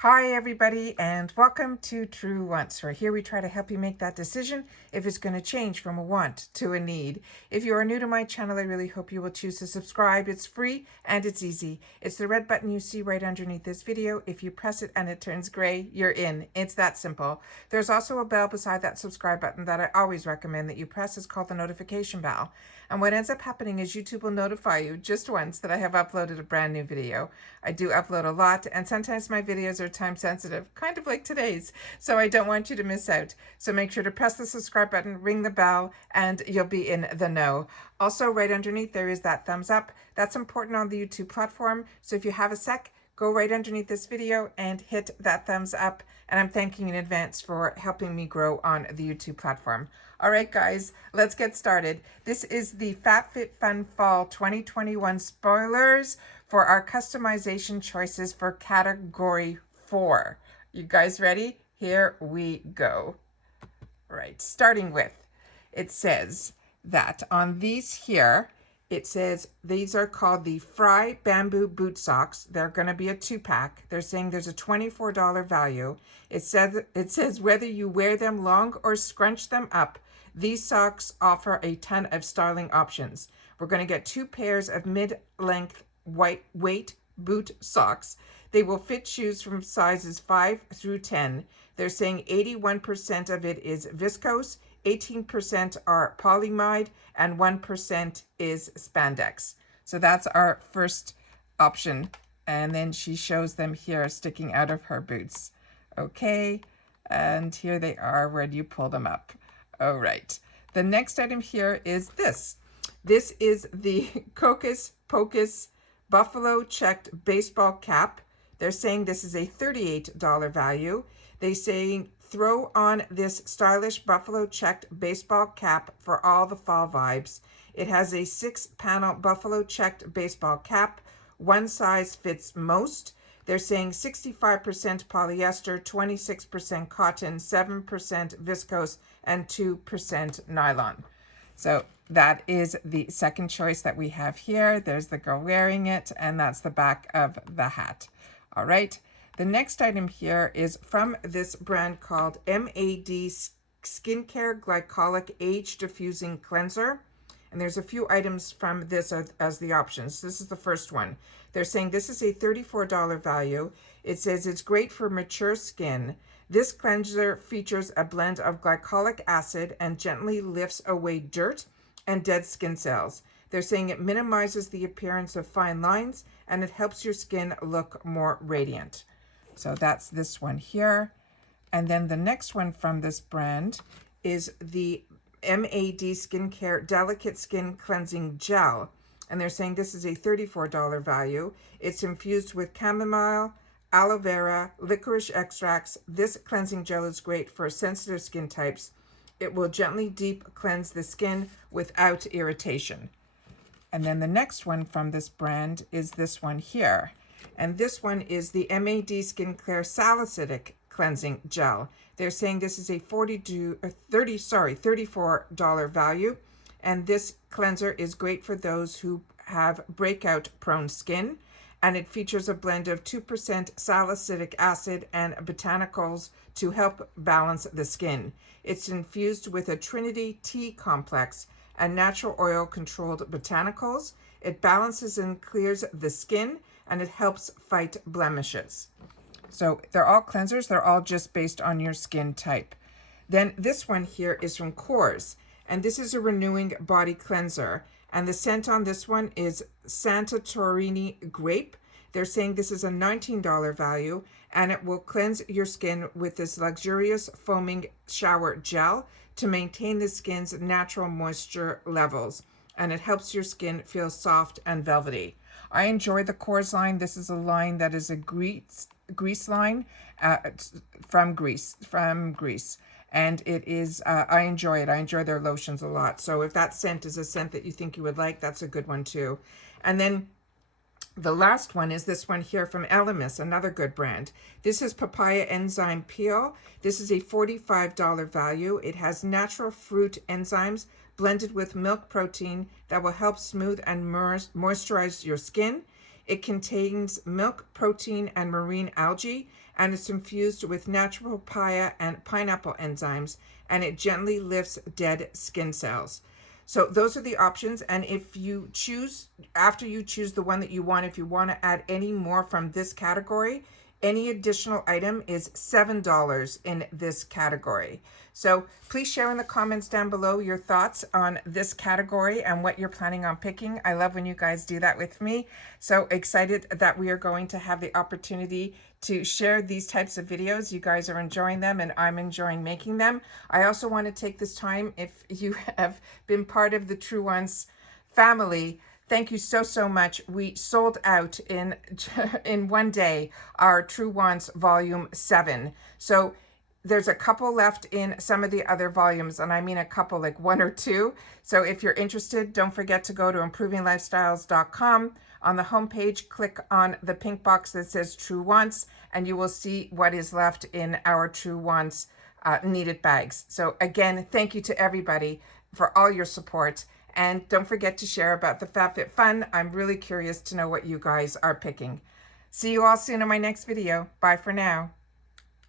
Hi everybody and welcome to True Wants, where here we try to help you make that decision if it's going to change from a want to a need. If you are new to my channel, I really hope you will choose to subscribe. It's free and it's easy. It's the red button you see right underneath this video. If you press it and it turns gray, you're in. It's that simple. There's also a bell beside that subscribe button that I always recommend that you press. It's called the notification bell. And what ends up happening is YouTube will notify you just once that I have uploaded a brand new video. I do upload a lot, and sometimes my videos are time sensitive, kind of like today's, so I don't want you to miss out. So make sure to press the subscribe button, ring the bell, and you'll be in the know. Also, right underneath there is that thumbs up. That's important on the YouTube platform, so if you have a sec, go right underneath this video and hit that thumbs up. And I'm thanking you in advance for helping me grow on the YouTube platform. All right, guys, let's get started. This is the FabFitFun Fall 2021 spoilers for our customization choices for category 4. You guys ready? Here we go. Right, starting with, it says that on these here, it says these are called the Fry Bamboo Boot Socks. They're going to be a 2-pack. They're saying there's a $24 value. It says whether you wear them long or scrunch them up, these socks offer a ton of styling options. We're going to get 2 pairs of mid-length weight boot socks. They will fit shoes from sizes 5 through 10. They're saying 81% of it is viscose, 18% are polyamide, and 1% is spandex. So that's our first option. And then she shows them here sticking out of her boots. Okay, and here they are. Where do you pull them up? All right. The next item here is this. This is the Hocus Pocus Buffalo checked baseball cap. They're saying this is a $38 value. They're saying throw on this stylish buffalo checked baseball cap for all the fall vibes. It has a 6-panel buffalo checked baseball cap. One size fits most. They're saying 65% polyester, 26% cotton, 7% viscose, and 2% nylon. So that is the second choice that we have here. There's the girl wearing it, and that's the back of the hat. All right. The next item here is from this brand called MAD Skincare Glycolic Age Diffusing Cleanser. And there's a few items from this as the options. This is the first one. They're saying this is a $34 value. It says it's great for mature skin. This cleanser features a blend of glycolic acid and gently lifts away dirt and dead skin cells. They're saying it minimizes the appearance of fine lines and it helps your skin look more radiant. So that's this one here. And then the next one from this brand is the MAD Skincare Delicate Skin Cleansing Gel. And they're saying this is a $34 value. It's infused with chamomile, aloe vera, licorice extracts. This cleansing gel is great for sensitive skin types. It will gently deep cleanse the skin without irritation. And then the next one from this brand is this one here. And this one is the MAD Skincare Salicylic Cleansing Gel. They're saying this is a $34 value. And this cleanser is great for those who have breakout prone skin. And it features a blend of 2% salicylic acid and botanicals to help balance the skin. It's infused with a Trinity tea complex and natural oil controlled botanicals. It balances and clears the skin and it helps fight blemishes. So they're all cleansers. They're all just based on your skin type. Then this one here is from Coors, and this is a renewing body cleanser. And the scent on this one is Santorini Grape. They're saying this is a $19 value, and it will cleanse your skin with this luxurious foaming shower gel to maintain the skin's natural moisture levels. And it helps your skin feel soft and velvety. I enjoy the Coors line. This is a line that is a grease line from Greece. And it is, I enjoy it. I enjoy their lotions a lot. So if that scent is a scent that you think you would like, that's a good one too. And then the last one is this one here from Elemis, another good brand. This is Papaya Enzyme Peel. This is a $45 value. It has natural fruit enzymes blended with milk protein that will help smooth and moisturize your skin. It contains milk, protein, and marine algae, and it's infused with natural papaya and pineapple enzymes, and it gently lifts dead skin cells. So those are the options. And if you choose, after you choose the one that you want, if you want to add any more from this category, any additional item is $7 in this category. So please share in the comments down below your thoughts on this category and what you're planning on picking. I love when you guys do that with me. So excited that we are going to have the opportunity to share these types of videos. You guys are enjoying them and I'm enjoying making them. I also want to take this time, if you have been part of the True Ones family, thank you so much. We sold out in one day our True Ones Volume 7. So there's a couple left in some of the other volumes, and I mean a couple, like one or two. So if you're interested, don't forget to go to ImprovingLifestyles.com. On the homepage, click on the pink box that says True Ones, and you will see what is left in our True Ones needed bags. So again, thank you to everybody for all your support. And don't forget to share about the FabFitFun. I'm really curious to know what you guys are picking. See you all soon in my next video. Bye for now.